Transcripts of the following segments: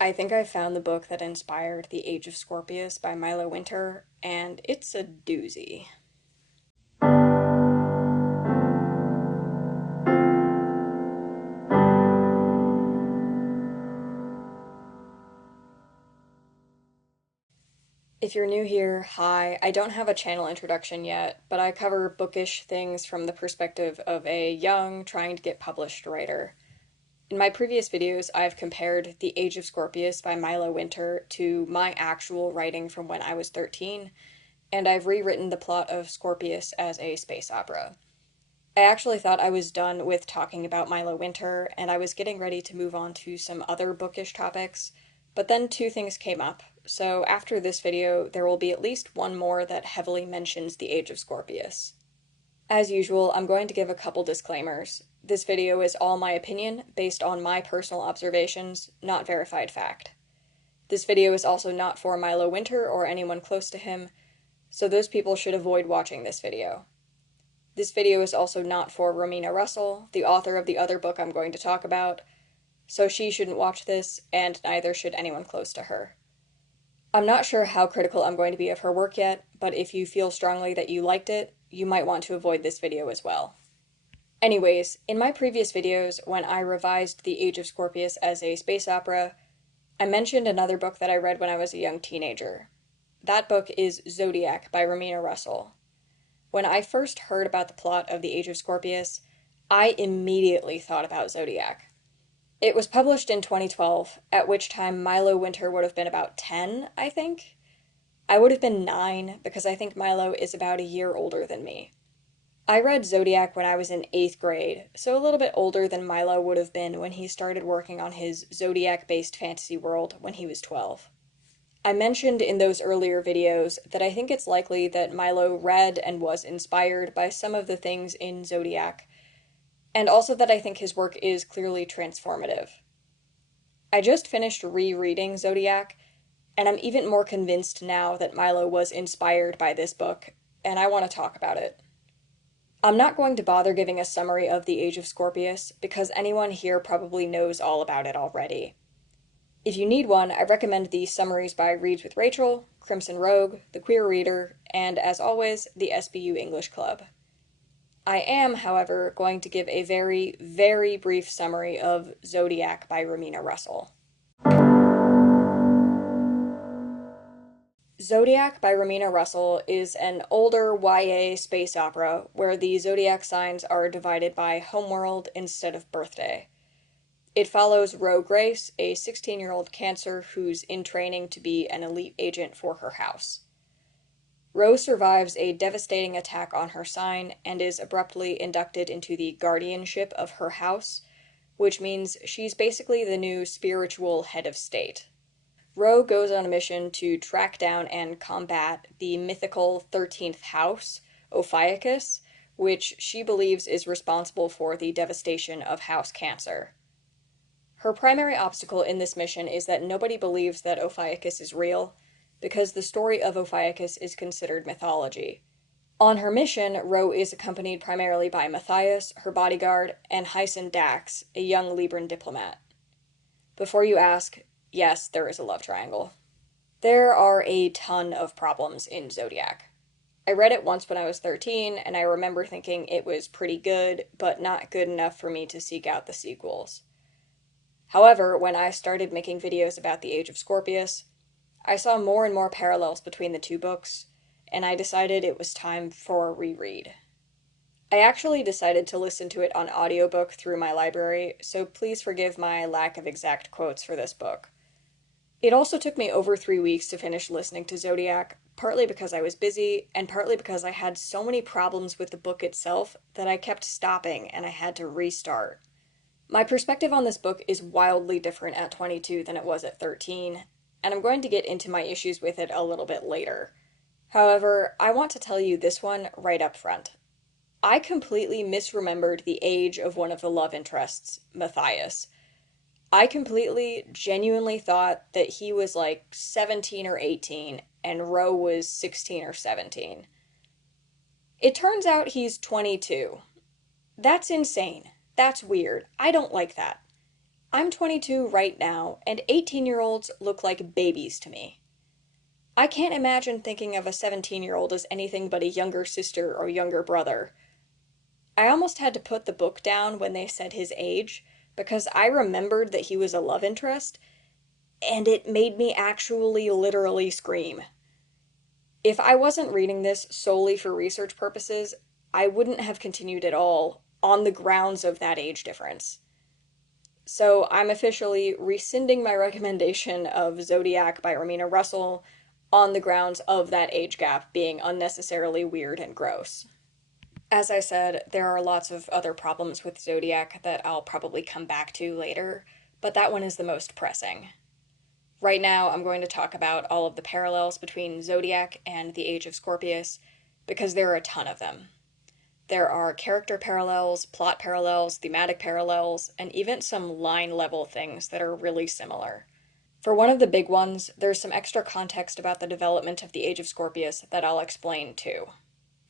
I think I found the book that inspired The Age of Scorpius by Milo Winter, and it's a doozy. If you're new here, hi. I don't have a channel introduction yet, but I cover bookish things from the perspective of a young, trying to get published writer. In my previous videos, I've compared The Age of Scorpius by Milo Winter to my actual writing from when I was 13, and I've rewritten the plot of Scorpius as a space opera. I actually thought I was done with talking about Milo Winter, and I was getting ready to move on to some other bookish topics, but then two things came up. So after this video, there will be at least one more that heavily mentions the Age of Scorpius. As usual, I'm going to give a couple disclaimers. This video is all my opinion, based on my personal observations, not verified fact. This video is also not for Milo Winter or anyone close to him, so those people should avoid watching this video. This video is also not for Romina Russell, the author of the other book I'm going to talk about, so she shouldn't watch this, and neither should anyone close to her. I'm not sure how critical I'm going to be of her work yet, but if you feel strongly that you liked it, you might want to avoid this video as well. Anyways, in my previous videos, when I revised The Age of Scorpius as a space opera, I mentioned another book that I read when I was a young teenager. That book is Zodiac by Romina Russell. When I first heard about the plot of The Age of Scorpius, I immediately thought about Zodiac. It was published in 2012, at which time Milo Winter would have been about 10, I think. I would have been 9, because I think Milo is about a year older than me. I read Zodiac when I was in 8th grade, so a little bit older than Milo would have been when he started working on his Zodiac-based fantasy world when he was 12. I mentioned in those earlier videos that I think it's likely that Milo read and was inspired by some of the things in Zodiac, and also that I think his work is clearly transformative. I just finished rereading Zodiac, and I'm even more convinced now that Milo was inspired by this book, and I want to talk about it. I'm not going to bother giving a summary of The Age of Scorpius, because anyone here probably knows all about it already. If you need one, I recommend the summaries by Reads with Rachel, Crimson Rogue, The Queer Reader, and, as always, the SBU English Club. I am, however, going to give a very, very brief summary of Zodiac by Romina Russell. Zodiac by Romina Russell is an older YA space opera where the zodiac signs are divided by homeworld instead of birthday. It follows Ro Grace, a 16-year-old Cancer who's in training to be an elite agent for her house. Ro survives a devastating attack on her sign and is abruptly inducted into the guardianship of her house, which means she's basically the new spiritual head of state. Ro goes on a mission to track down and combat the mythical 13th house, Ophiuchus, which she believes is responsible for the devastation of House Cancer. Her primary obstacle in this mission is that nobody believes that Ophiuchus is real, because the story of Ophiuchus is considered mythology. On her mission, Ro is accompanied primarily by Matthias, her bodyguard, and Hyson Dax, a young Libran diplomat. Before you ask, yes, there is a love triangle. There are a ton of problems in Zodiac. I read it once when I was 13, and I remember thinking it was pretty good, but not good enough for me to seek out the sequels. However, when I started making videos about The Age of Scorpius, I saw more and more parallels between the two books, and I decided it was time for a reread. I actually decided to listen to it on audiobook through my library, so please forgive my lack of exact quotes for this book. It also took me over 3 weeks to finish listening to Zodiac, partly because I was busy, and partly because I had so many problems with the book itself that I kept stopping and I had to restart. My perspective on this book is wildly different at 22 than it was at 13, and I'm going to get into my issues with it a little bit later. However, I want to tell you this one right up front. I completely misremembered the age of one of the love interests, Matthias. I completely, genuinely thought that he was like 17 or 18, and Ro was 16 or 17. It turns out he's 22. That's insane. That's weird. I don't like that. I'm 22 right now, and 18-year-olds look like babies to me. I can't imagine thinking of a 17-year-old as anything but a younger sister or younger brother. I almost had to put the book down when they said his age, because I remembered that he was a love interest, and it made me actually literally scream. If I wasn't reading this solely for research purposes, I wouldn't have continued at all on the grounds of that age difference. So I'm officially rescinding my recommendation of Zodiac by Romina Russell on the grounds of that age gap being unnecessarily weird and gross. As I said, there are lots of other problems with Zodiac that I'll probably come back to later, but that one is the most pressing. Right now, I'm going to talk about all of the parallels between Zodiac and the Age of Scorpius, because there are a ton of them. There are character parallels, plot parallels, thematic parallels, and even some line-level things that are really similar. For one of the big ones, there's some extra context about the development of the Age of Scorpius that I'll explain too.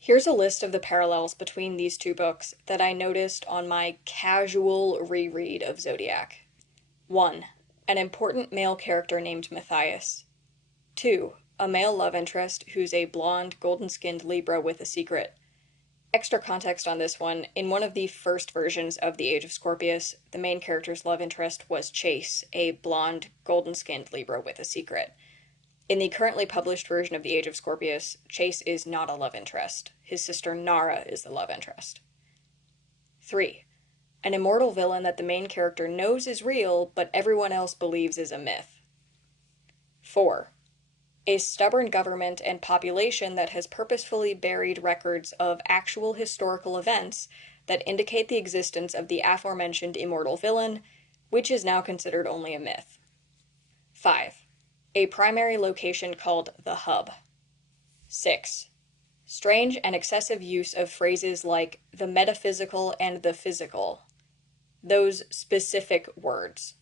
Here's a list of the parallels between these two books that I noticed on my casual reread of Zodiac. 1. An important male character named Matthias. 2. A male love interest who's a blonde, golden-skinned Libra with a secret. Extra context on this one, in one of the first versions of the Age of Scorpius, the main character's love interest was Chase, a blonde, golden-skinned Libra with a secret. In the currently published version of the Age of Scorpius, Chase is not a love interest. His sister Nara is the love interest. 3. An immortal villain that the main character knows is real, but everyone else believes is a myth. 4. A stubborn government and population that has purposefully buried records of actual historical events that indicate the existence of the aforementioned immortal villain, which is now considered only a myth. 5. A primary location called the Hub. 6. Strange and excessive use of phrases like the metaphysical and the physical. Those specific words.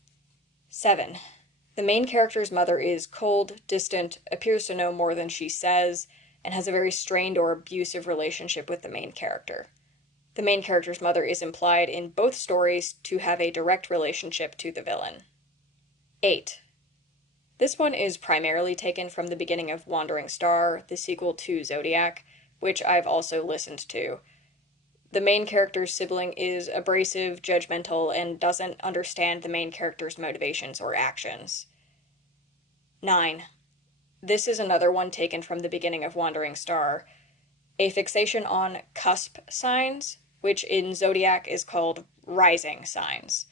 7. The main character's mother is cold, distant, appears to know more than she says, and has a very strained or abusive relationship with the main character. The main character's mother is implied in both stories to have a direct relationship to the villain. 8. This one is primarily taken from the beginning of Wandering Star, the sequel to Zodiac, which I've also listened to. The main character's sibling is abrasive, judgmental, and doesn't understand the main character's motivations or actions. 9. This is another one taken from the beginning of Wandering Star. A fixation on cusp signs, which in Zodiac is called rising signs.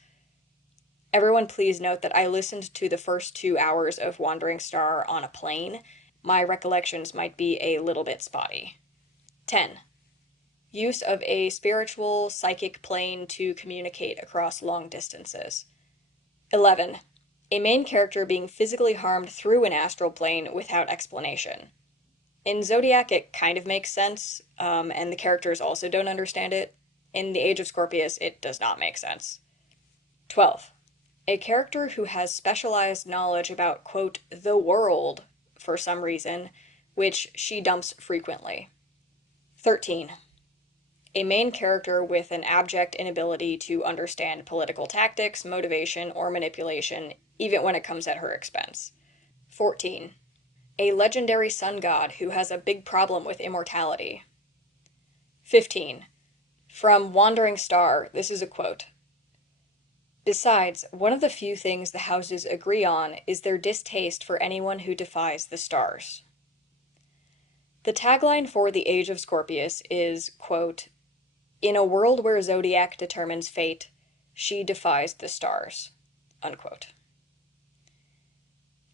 Everyone please note that I listened to the first 2 hours of Wandering Star on a plane. My recollections might be a little bit spotty. 10. Use of a spiritual, psychic plane to communicate across long distances. 11. A main character being physically harmed through an astral plane without explanation. In Zodiac, it kind of makes sense, and the characters also don't understand it. In the Age of Scorpius, it does not make sense. 12. A character who has specialized knowledge about, quote, the world, for some reason, which she dumps frequently. 13. A main character with an abject inability to understand political tactics, motivation, or manipulation, even when it comes at her expense. 14. A legendary sun god who has a big problem with immortality. 15. From Wandering Star, this is a quote. Besides, one of the few things the houses agree on is their distaste for anyone who defies the stars. The tagline for the Age of Scorpius is, quote, in a world where Zodiac determines fate, she defies the stars, unquote.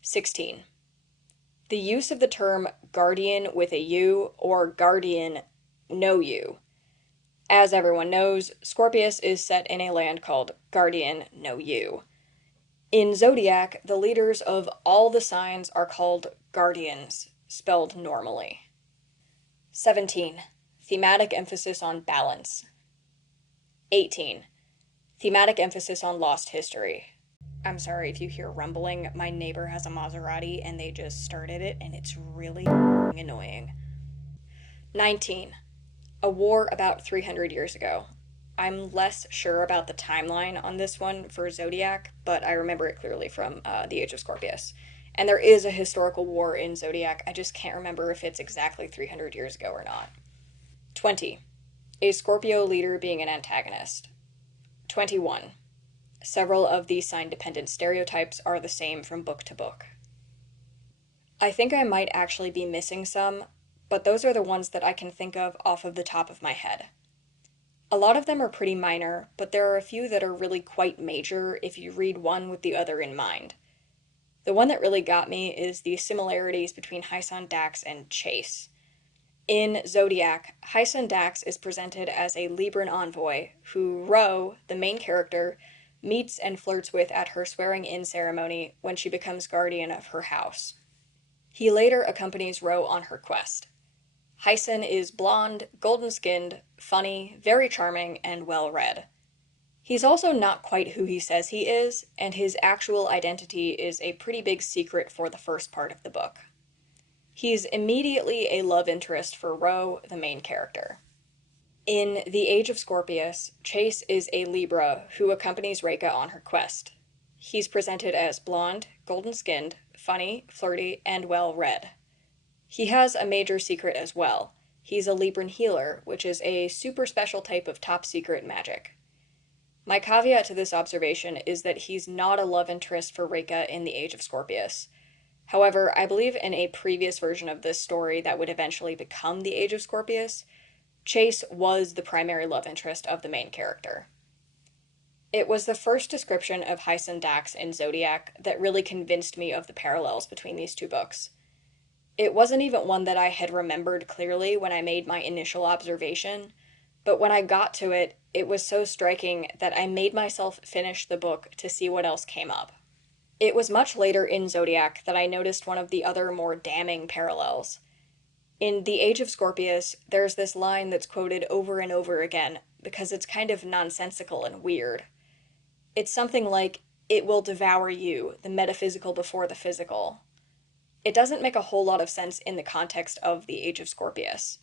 16. The use of the term guardian with a U or guardian no U. As everyone knows, Scorpius is set in a land called Guardian No U. In Zodiac, the leaders of all the signs are called guardians, spelled normally. 17. Thematic emphasis on balance. 18. Thematic emphasis on lost history. I'm sorry if you hear rumbling, my neighbor has a Maserati and they just started it and it's really annoying. 19. A war about 300 years ago. I'm less sure about the timeline on this one for Zodiac, but I remember it clearly from the Age of Scorpius. And there is a historical war in Zodiac. I just can't remember if it's exactly 300 years ago or not. 20. A Scorpio leader being an antagonist. 21. Several of the sign-dependent stereotypes are the same from book to book. I think I might actually be missing some, but those are the ones that I can think of off of the top of my head. A lot of them are pretty minor, but there are a few that are really quite major if you read one with the other in mind. The one that really got me is the similarities between Hyson Dax and Chase. In Zodiac, Hyson Dax is presented as a Libran envoy who Ro, the main character, meets and flirts with at her swearing-in ceremony when she becomes guardian of her house. He later accompanies Ro on her quest. Hyson is blonde, golden-skinned, funny, very charming, and well-read. He's also not quite who he says he is, and his actual identity is a pretty big secret for the first part of the book. He's immediately a love interest for Ro, the main character. In The Age of Scorpius, Chase is a Libra who accompanies Reika on her quest. He's presented as blonde, golden-skinned, funny, flirty, and well-read. He has a major secret as well. He's a Libran healer, which is a super special type of top-secret magic. My caveat to this observation is that he's not a love interest for Reika in The Age of Scorpius. However, I believe in a previous version of this story that would eventually become The Age of Scorpius, Chase was the primary love interest of the main character. It was the first description of Hyson Dax in Zodiac that really convinced me of the parallels between these two books. It wasn't even one that I had remembered clearly when I made my initial observation, but when I got to it, it was so striking that I made myself finish the book to see what else came up. It was much later in Zodiac that I noticed one of the other more damning parallels. In The Age of Scorpius, there's this line that's quoted over and over again because it's kind of nonsensical and weird. It's something like, "It will devour you, the metaphysical before the physical." It doesn't make a whole lot of sense in the context of The Age of Scorpius.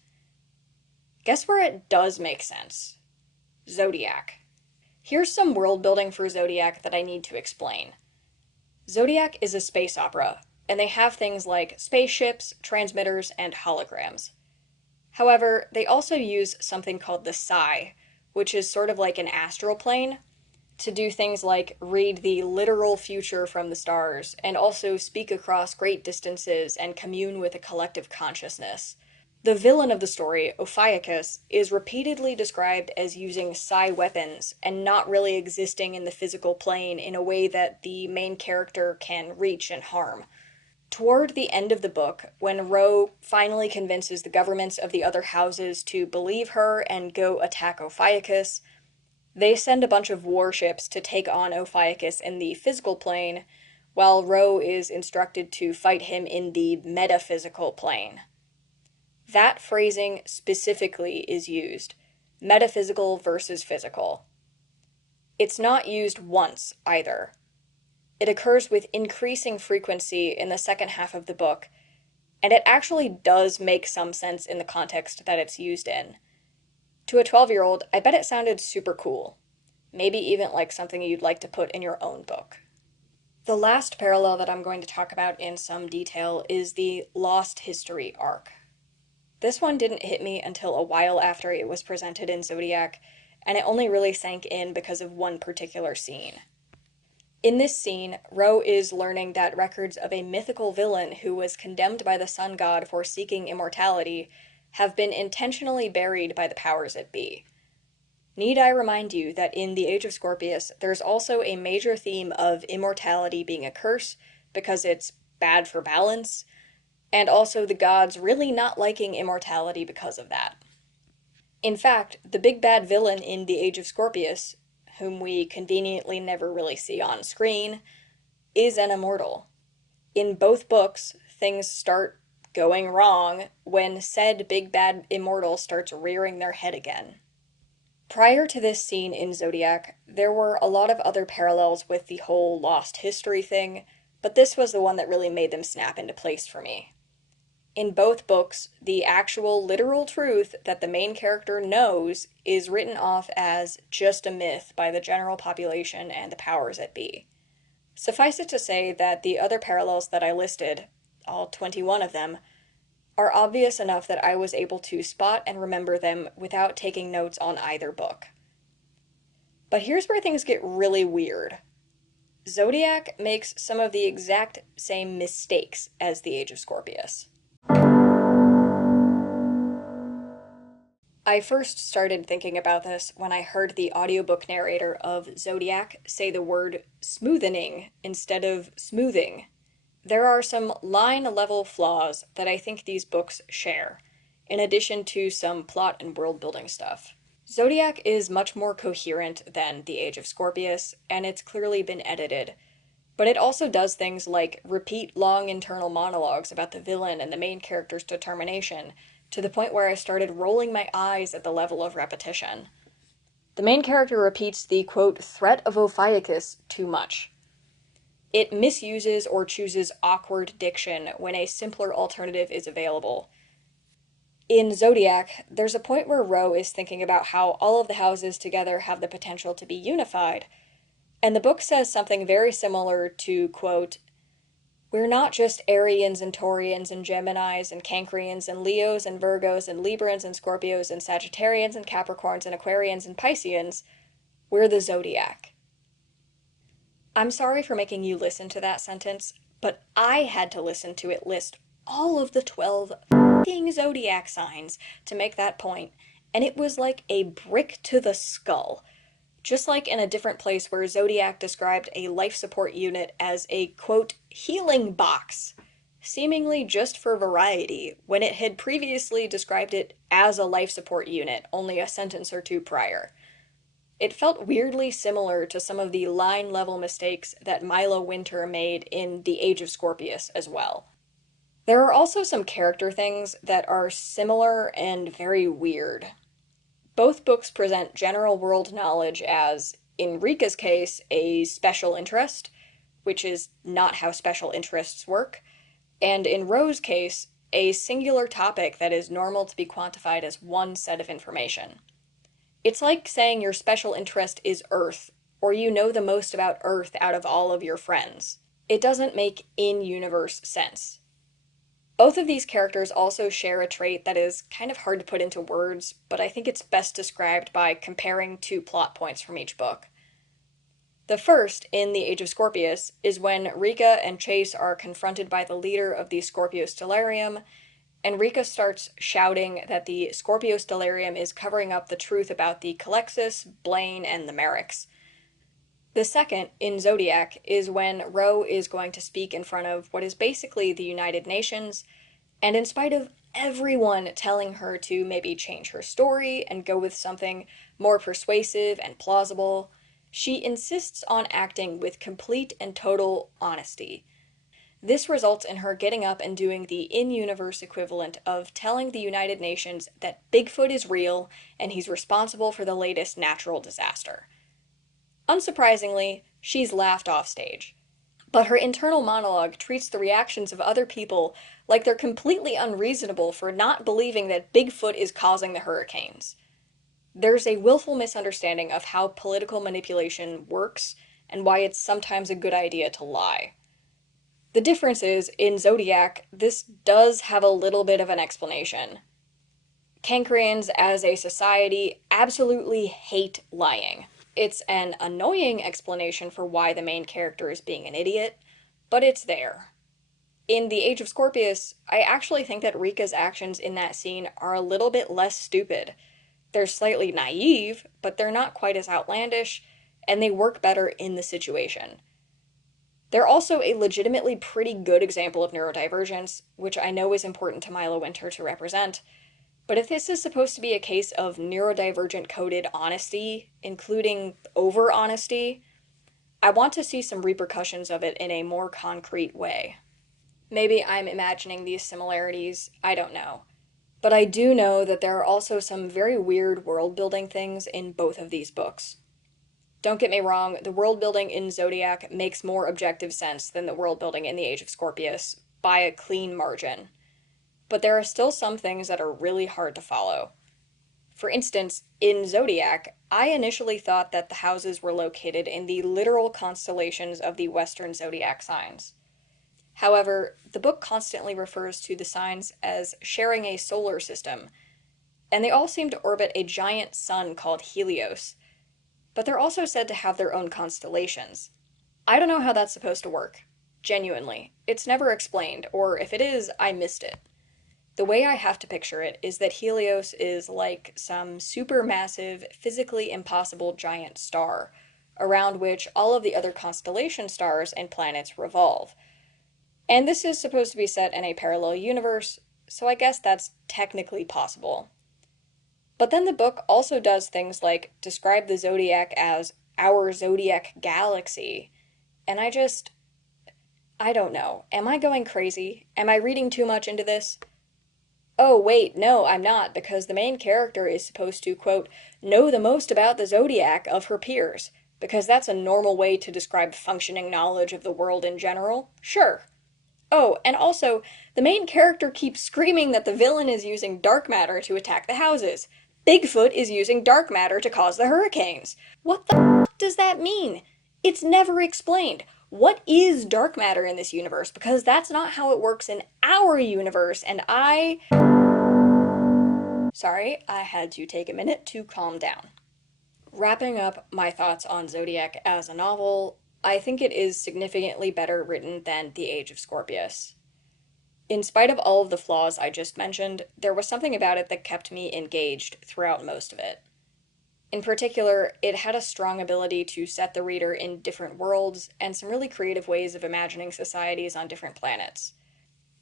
Guess where it does make sense? Zodiac. Here's some world building for Zodiac that I need to explain. Zodiac is a space opera, and they have things like spaceships, transmitters, and holograms. However, they also use something called the Psi, which is sort of like an astral plane, to do things like read the literal future from the stars, and also speak across great distances and commune with a collective consciousness. The villain of the story, Ophiuchus, is repeatedly described as using psi weapons and not really existing in the physical plane in a way that the main character can reach and harm. Toward the end of the book, when Ro finally convinces the governments of the other houses to believe her and go attack Ophiuchus, they send a bunch of warships to take on Ophiuchus in the physical plane, while Ro is instructed to fight him in the metaphysical plane. That phrasing specifically is used, metaphysical versus physical. It's not used once, either. It occurs with increasing frequency in the second half of the book, and it actually does make some sense in the context that it's used in. To a 12-year-old, I bet it sounded super cool. Maybe even like something you'd like to put in your own book. The last parallel that I'm going to talk about in some detail is the Lost History arc. This one didn't hit me until a while after it was presented in Zodiac, and it only really sank in because of one particular scene. In this scene, Ro is learning that records of a mythical villain who was condemned by the sun god for seeking immortality have been intentionally buried by the powers that be. Need I remind you that in The Age of Scorpius, there's also a major theme of immortality being a curse because it's bad for balance, and also the gods really not liking immortality because of that. In fact, the big bad villain in The Age of Scorpius, whom we conveniently never really see on screen, is an immortal. In both books, things start going wrong when said big bad immortal starts rearing their head again. Prior to this scene in Zodiac, there were a lot of other parallels with the whole lost history thing, but this was the one that really made them snap into place for me. In both books, the actual literal truth that the main character knows is written off as just a myth by the general population and the powers that be. Suffice it to say that the other parallels that I listed, all 21 of them, are obvious enough that I was able to spot and remember them without taking notes on either book. But here's where things get really weird. Zodiac makes some of the exact same mistakes as the Age of Scorpius. I first started thinking about this when I heard the audiobook narrator of Zodiac say the word smoothening instead of smoothing. There are some line-level flaws that I think these books share, in addition to some plot and world-building stuff. Zodiac is much more coherent than The Age of Scorpius, and it's clearly been edited, but it also does things like repeat long internal monologues about the villain and the main character's determination, to the point where I started rolling my eyes at the level of repetition. The main character repeats the, quote, threat of Ophiuchus too much. It misuses or chooses awkward diction when a simpler alternative is available. In Zodiac, there's a point where Ro is thinking about how all of the houses together have the potential to be unified, and the book says something very similar to, quote, we're not just Arians and Taurians and Geminis and Cancerians and Leos and Virgos and Librans and Scorpios and Sagittarians and Capricorns and Aquarians and Pisceans. We're the Zodiac. I'm sorry for making you listen to that sentence, but I had to listen to it list all of the 12 f***ing Zodiac signs to make that point, and it was like a brick to the skull. Just like in A Different Place, where Zodiac described a life support unit as a, quote, healing box, seemingly just for variety, when it had previously described it as a life support unit only a sentence or two prior. It felt weirdly similar to some of the line-level mistakes that Milo Winter made in The Age of Scorpius as well. There are also some character things that are similar and very weird. Both books present general world knowledge as, in Rika's case, a special interest, which is not how special interests work, and in Ro's case, a singular topic that is normal to be quantified as one set of information. It's like saying your special interest is Earth, or you know the most about Earth out of all of your friends. It doesn't make in-universe sense. Both of these characters also share a trait that is kind of hard to put into words, but I think it's best described by comparing two plot points from each book. The first, in The Age of Scorpius, is when Rika and Chase are confronted by the leader of the Scorpio Stellarium, and Rika starts shouting that the Scorpio Stellarium is covering up the truth about the Calexis, Blaine, and the Merricks. The second, in Zodiac, is when Ro is going to speak in front of what is basically the United Nations, and in spite of everyone telling her to maybe change her story and go with something more persuasive and plausible, she insists on acting with complete and total honesty. This results in her getting up and doing the in-universe equivalent of telling the United Nations that Bigfoot is real and he's responsible for the latest natural disaster. Unsurprisingly, she's laughed off stage. But her internal monologue treats the reactions of other people like they're completely unreasonable for not believing that Bigfoot is causing the hurricanes. There's a willful misunderstanding of how political manipulation works and why it's sometimes a good idea to lie. The difference is, in Zodiac, this does have a little bit of an explanation. Cancerians, as a society, absolutely hate lying. It's an annoying explanation for why the main character is being an idiot, but it's there. In The Age of Scorpius, I actually think that Rika's actions in that scene are a little bit less stupid. They're slightly naive, but they're not quite as outlandish, and they work better in the situation. They're also a legitimately pretty good example of neurodivergence, which I know is important to Milo Winter to represent, but if this is supposed to be a case of neurodivergent coded honesty, including over-honesty, I want to see some repercussions of it in a more concrete way. Maybe I'm imagining these similarities, I don't know. But I do know that there are also some very weird world-building things in both of these books. Don't get me wrong, the world-building in Zodiac makes more objective sense than the world-building in The Age of Scorpius, by a clean margin. but there are still some things that are really hard to follow. For instance, in Zodiac, I initially thought that the houses were located in the literal constellations of the Western zodiac signs. However, the book constantly refers to the signs as sharing a solar system, and they all seem to orbit a giant sun called Helios, but they're also said to have their own constellations. I don't know how that's supposed to work. Genuinely. It's never explained, or if it is, I missed it. The way I have to picture it is that Helios is like some supermassive, physically impossible giant star, around which all of the other constellation stars and planets revolve. And this is supposed to be set in a parallel universe, so I guess that's technically possible. But then the book also does things like describe the zodiac as our zodiac galaxy, and I don't know. Am I going crazy? Am I reading too much into this? Oh, wait, no, I'm not, because the main character is supposed to, quote, know the most about the zodiac of her peers, because that's a normal way to describe functioning knowledge of the world in general. Sure. Oh, and also, the main character keeps screaming that the villain is using dark matter to attack the houses. Bigfoot is using dark matter to cause the hurricanes. What the f does that mean? It's never explained. What is dark matter in this universe? Because that's not how it works in our universe, and Sorry, I had to take a minute to calm down. Wrapping up my thoughts on Zodiac as a novel, I think it is significantly better written than The Age of Scorpius. In spite of all of the flaws I just mentioned, there was something about it that kept me engaged throughout most of it. In particular, it had a strong ability to set the reader in different worlds and some really creative ways of imagining societies on different planets.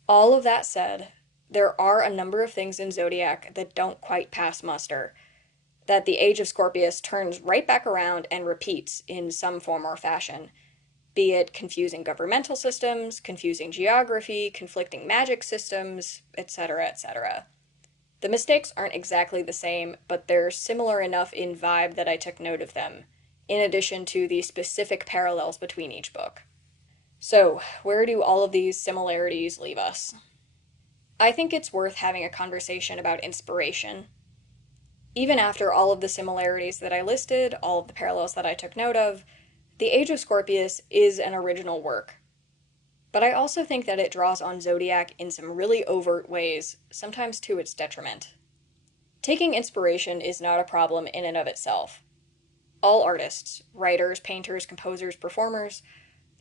All of that said, there are a number of things in Zodiac that don't quite pass muster, that the Age of Scorpius turns right back around and repeats in some form or fashion, be it confusing governmental systems, confusing geography, conflicting magic systems, etc., etc. The mistakes aren't exactly the same, but they're similar enough in vibe that I took note of them, in addition to the specific parallels between each book. So, where do all of these similarities leave us? I think it's worth having a conversation about inspiration. Even after all of the similarities that I listed, all of the parallels that I took note of, The Age of Scorpius is an original work. But I also think that it draws on Zodiac in some really overt ways, sometimes to its detriment. Taking inspiration is not a problem in and of itself. All artists, writers, painters, composers, performers,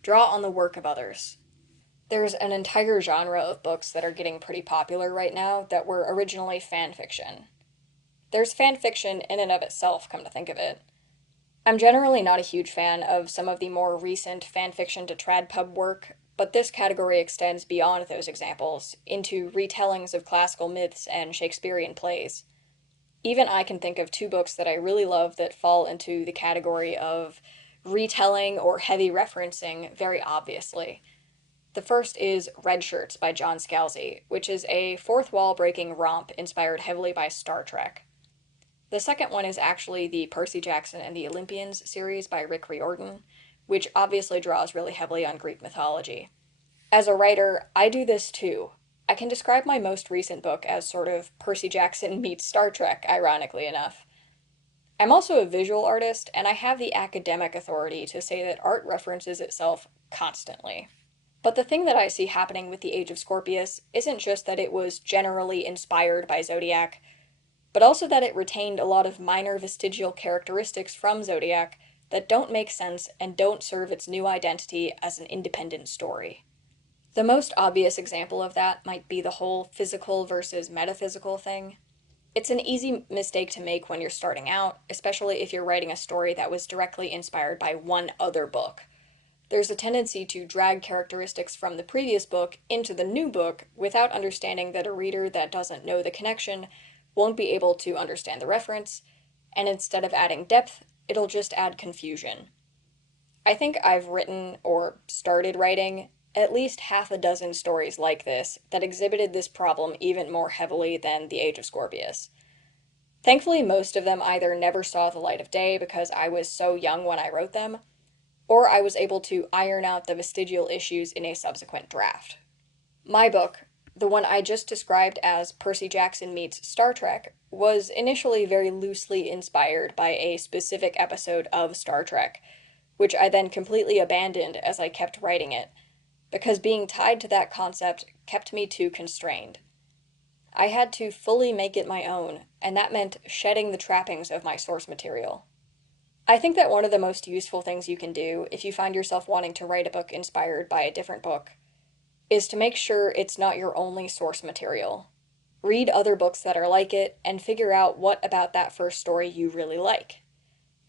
draw on the work of others. There's an entire genre of books that are getting pretty popular right now that were originally fan fiction. There's fan fiction in and of itself, come to think of it. I'm generally not a huge fan of some of the more recent fanfiction to tradpub work, but this category extends beyond those examples into retellings of classical myths and Shakespearean plays. Even I can think of two books that I really love that fall into the category of retelling or heavy referencing very obviously. The first is Red Shirts by John Scalzi, which is a fourth wall breaking romp inspired heavily by Star Trek. The second one is actually the Percy Jackson and the Olympians series by Rick Riordan, which obviously draws really heavily on Greek mythology. As a writer, I do this too. I can describe my most recent book as sort of Percy Jackson meets Star Trek, ironically enough. I'm also a visual artist, and I have the academic authority to say that art references itself constantly. But the thing that I see happening with the Age of Scorpius isn't just that it was generally inspired by Zodiac, but also that it retained a lot of minor vestigial characteristics from Zodiac that don't make sense and don't serve its new identity as an independent story. The most obvious example of that might be the whole physical versus metaphysical thing. It's an easy mistake to make when you're starting out, especially if you're writing a story that was directly inspired by one other book. There's a tendency to drag characteristics from the previous book into the new book without understanding that a reader that doesn't know the connection won't be able to understand the reference, and instead of adding depth, it'll just add confusion. I think I've written, or started writing, at least half a dozen stories like this that exhibited this problem even more heavily than The Age of Scorpius. Thankfully, most of them either never saw the light of day because I was so young when I wrote them, or I was able to iron out the vestigial issues in a subsequent draft. My book, the one I just described as Percy Jackson meets Star Trek, was initially very loosely inspired by a specific episode of Star Trek, which I then completely abandoned as I kept writing it, because being tied to that concept kept me too constrained. I had to fully make it my own, and that meant shedding the trappings of my source material. I think that one of the most useful things you can do if you find yourself wanting to write a book inspired by a different book is to make sure it's not your only source material. Read other books that are like it and figure out what about that first story you really like.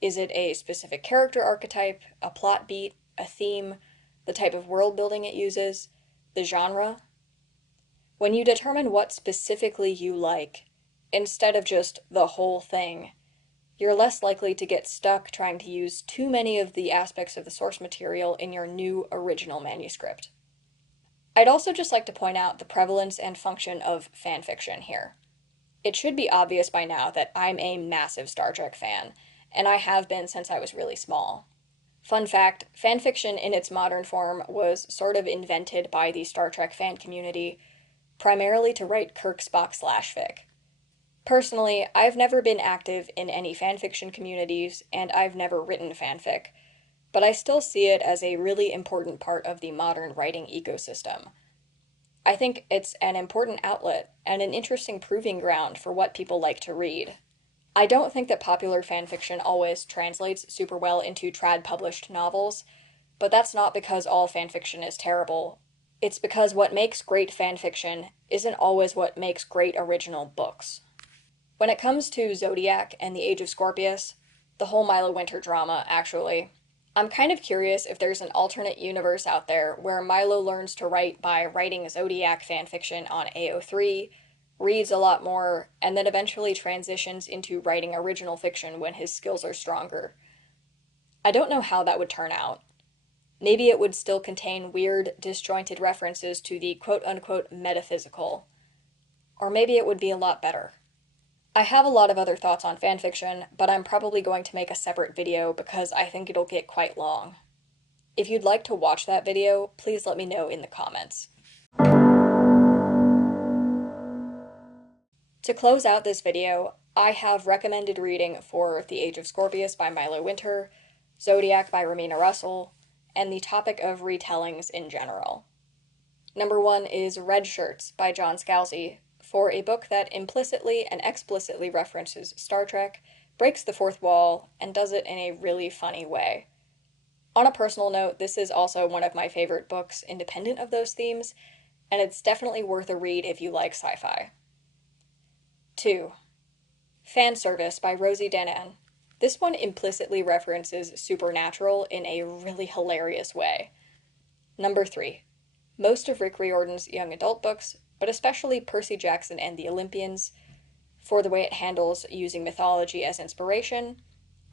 Is it a specific character archetype, a plot beat, a theme, the type of world building it uses, the genre? When you determine what specifically you like, instead of just the whole thing, you're less likely to get stuck trying to use too many of the aspects of the source material in your new original manuscript. I'd also just like to point out the prevalence and function of fanfiction here. It should be obvious by now that I'm a massive Star Trek fan, and I have been since I was really small. Fun fact, fanfiction in its modern form was sort of invented by the Star Trek fan community, primarily to write Kirk Spock /fic. Personally, I've never been active in any fanfiction communities, and I've never written fanfic, but I still see it as a really important part of the modern writing ecosystem. I think it's an important outlet and an interesting proving ground for what people like to read. I don't think that popular fanfiction always translates super well into trad-published novels, but that's not because all fanfiction is terrible. It's because what makes great fanfiction isn't always what makes great original books. When it comes to Zodiac and the Age of Scorpius, the whole Milo Winter drama, actually, I'm kind of curious if there's an alternate universe out there where Milo learns to write by writing Zodiac fanfiction on AO3, reads a lot more, and then eventually transitions into writing original fiction when his skills are stronger. I don't know how that would turn out. Maybe it would still contain weird, disjointed references to the quote-unquote metaphysical. Or maybe it would be a lot better. I have a lot of other thoughts on fanfiction, but I'm probably going to make a separate video because I think it'll get quite long. If you'd like to watch that video, please let me know in the comments. To close out this video, I have recommended reading for The Age of Scorpius by Milo Winter, Zodiac by Romina Russell, and the topic of retellings in general. Number 1 is Red Shirts by John Scalzi, for a book that implicitly and explicitly references Star Trek, breaks the fourth wall, and does it in a really funny way. On a personal note, this is also one of my favorite books independent of those themes, and it's definitely worth a read if you like sci-fi. 2. Fan Service by Rosie Danan. This one implicitly references Supernatural in a really hilarious way. Number 3. Most of Rick Riordan's young adult books, but especially Percy Jackson and the Olympians, for the way it handles using mythology as inspiration,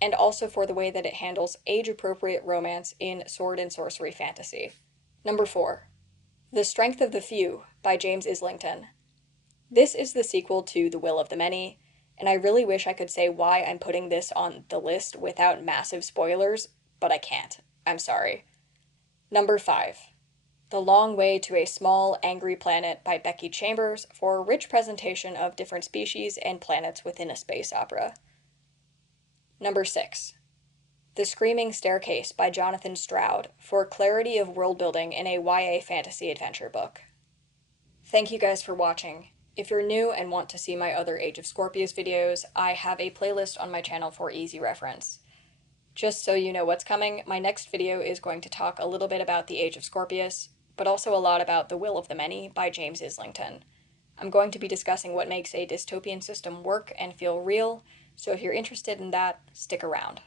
and also for the way that it handles age-appropriate romance in sword and sorcery fantasy. Number 4. The Strength of the Few by James Islington. This is the sequel to The Will of the Many, and I really wish I could say why I'm putting this on the list without massive spoilers, but I can't. I'm sorry. Number 5. The Long Way to a Small, Angry Planet by Becky Chambers for a rich presentation of different species and planets within a space opera. Number 6. The Screaming Staircase by Jonathan Stroud for clarity of world building in a YA fantasy adventure book. Thank you guys for watching. If you're new and want to see my other Age of Scorpius videos, I have a playlist on my channel for easy reference. Just so you know what's coming, my next video is going to talk a little bit about the Age of Scorpius, but also a lot about The Will of the Many by James Islington. I'm going to be discussing what makes a dystopian system work and feel real, so if you're interested in that, stick around.